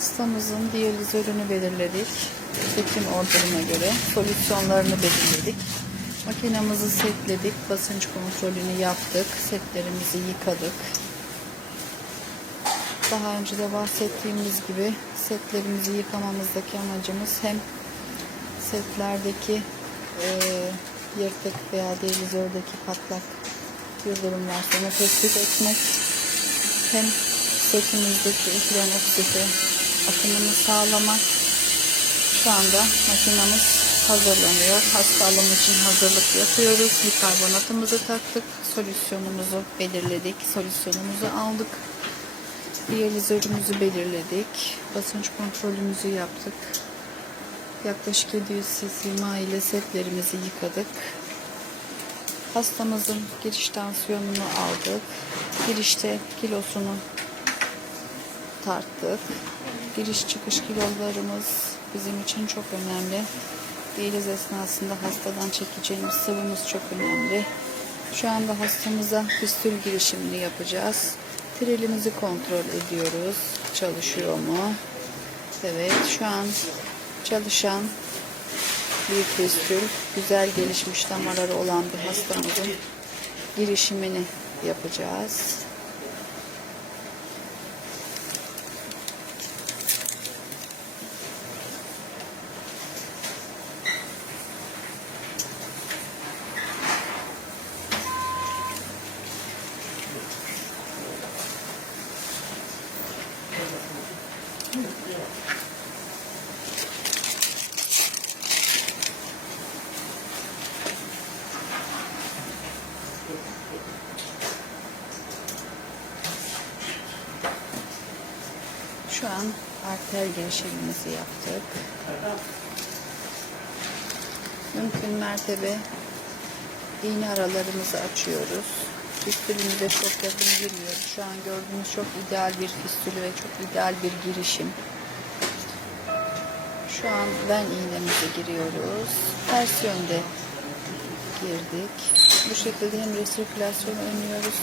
Hastamızın diyalizörünü belirledik. Setim ortalığına göre solüsyonlarını belirledik. Makinamızı setledik. Basınç kontrolünü yaptık. Setlerimizi yıkadık. Daha önce de bahsettiğimiz gibi setlerimizi yıkamamızdaki amacımız hem setlerdeki eee, yırtık veya diyalizördeki patlak bir varsa tespit etmek hem setimizdeki üflen oksiti akımını sağlamak şu anda makinamız hazırlanıyor. Hasta için hazırlık yapıyoruz. Bikarbonatımızı taktık. Solüsyonumuzu belirledik. Solüsyonumuzu aldık. Diyalizörümüzü belirledik. Basınç kontrolümüzü yaptık. Yaklaşık 700 cc ile setlerimizi yıkadık. Hastamızın giriş tansiyonunu aldık. Girişte kilosunu tarttık. Giriş çıkış kilolarımız bizim için çok önemli. Diyaliz esnasında hastadan çekeceğimiz sıvımız çok önemli. Şu anda hastamıza pistül girişimini yapacağız. Trilimizi kontrol ediyoruz. Çalışıyor mu? Evet şu an çalışan bir pistül, güzel gelişmiş damarları olan bir hastamızın girişimini yapacağız. Şu an arter girişimimizi yaptık. Mümkün mertebe iğne aralarımızı açıyoruz. Fistülümüze çok yakın girmiyoruz. Şu an gördüğünüz çok ideal bir fistül ve çok ideal bir girişim. Şu an ven iğnemize giriyoruz. Ters yönde girdik. Bu şekilde hem resirkülasyonu önlüyoruz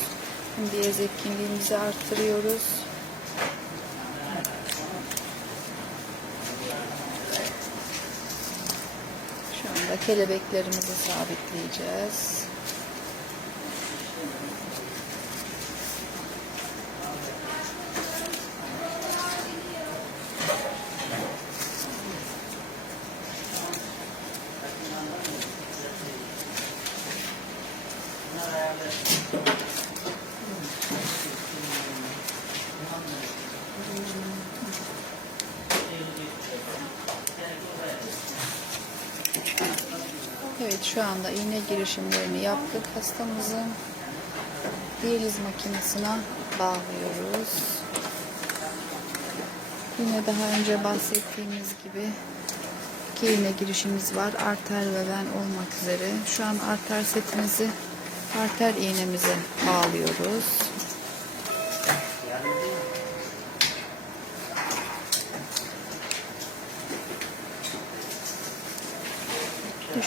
hem diyez etkinliğimizi arttırıyoruz. Şu anda kelebeklerimizi sabitleyeceğiz. Evet şu anda iğne girişimlerini yaptık. Hastamızı diyaliz makinesine bağlıyoruz. Yine daha önce bahsettiğimiz gibi iki iğne girişimiz var. Arter ve ven olmak üzere. Şu an arter setimizi arter iğnemize bağlıyoruz.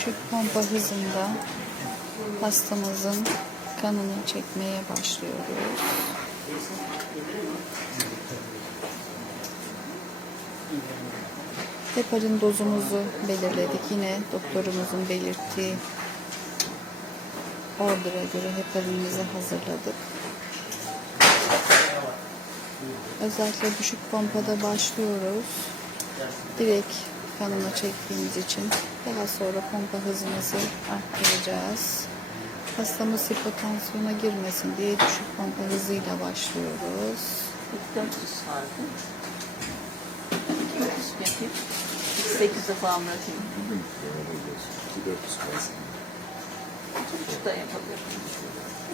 Düşük pompa hızında hastamızın kanını çekmeye başlıyoruz. Heparin dozumuzu belirledik. Yine doktorumuzun belirttiği ordura göre heparinimizi hazırladık. Özellikle düşük pompada başlıyoruz. Direkt kanına çektiğimiz için daha sonra pompa hızımızı arttıracağız. Hastamız hipotansiyona girmesin diye düşük pompa hızıyla başlıyoruz. 400 vardı. 200 yapayım. 8'e falan bırakayım. 2,5'da yapabilirim.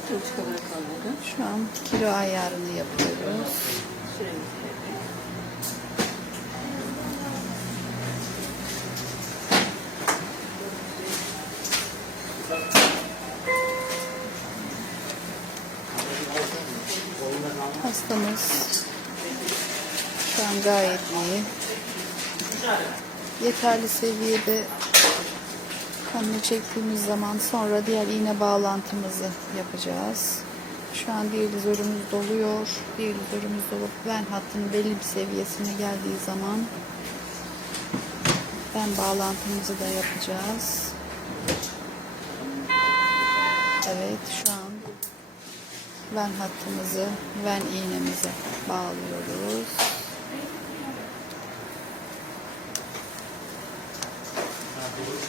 2,5'a bırakalım bugün. Şu an kilo ayarını yapıyoruz. Süremiz yapayım. Hastamız şu an gayet iyi. Yeterli seviyede kanını çektiğimiz zaman sonra diğer iğne bağlantımızı yapacağız. Şu an diyalizörümüz doluyor. Diyalizörümüz dolup ven hattının belli bir seviyesine geldiği zaman ben bağlantımızı da yapacağız. Evet şu an ven hattımızı ven iğnemize bağlıyoruz.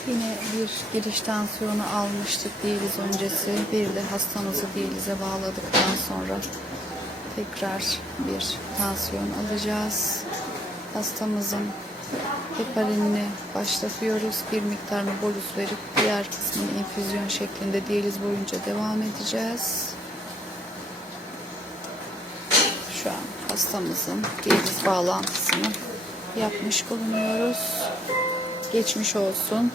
Yine bir giriş tansiyonu almıştık diyaliz öncesi. Bir de hastamızı diyalize bağladıktan sonra tekrar bir tansiyon alacağız. Hastamızın heparinini başlatıyoruz. Bir miktar bolus verip diğer kısmını infüzyon şeklinde diyaliz boyunca devam edeceğiz. Şu an hastamızın diyaliz bağlantısını yapmış bulunuyoruz. Geçmiş olsun.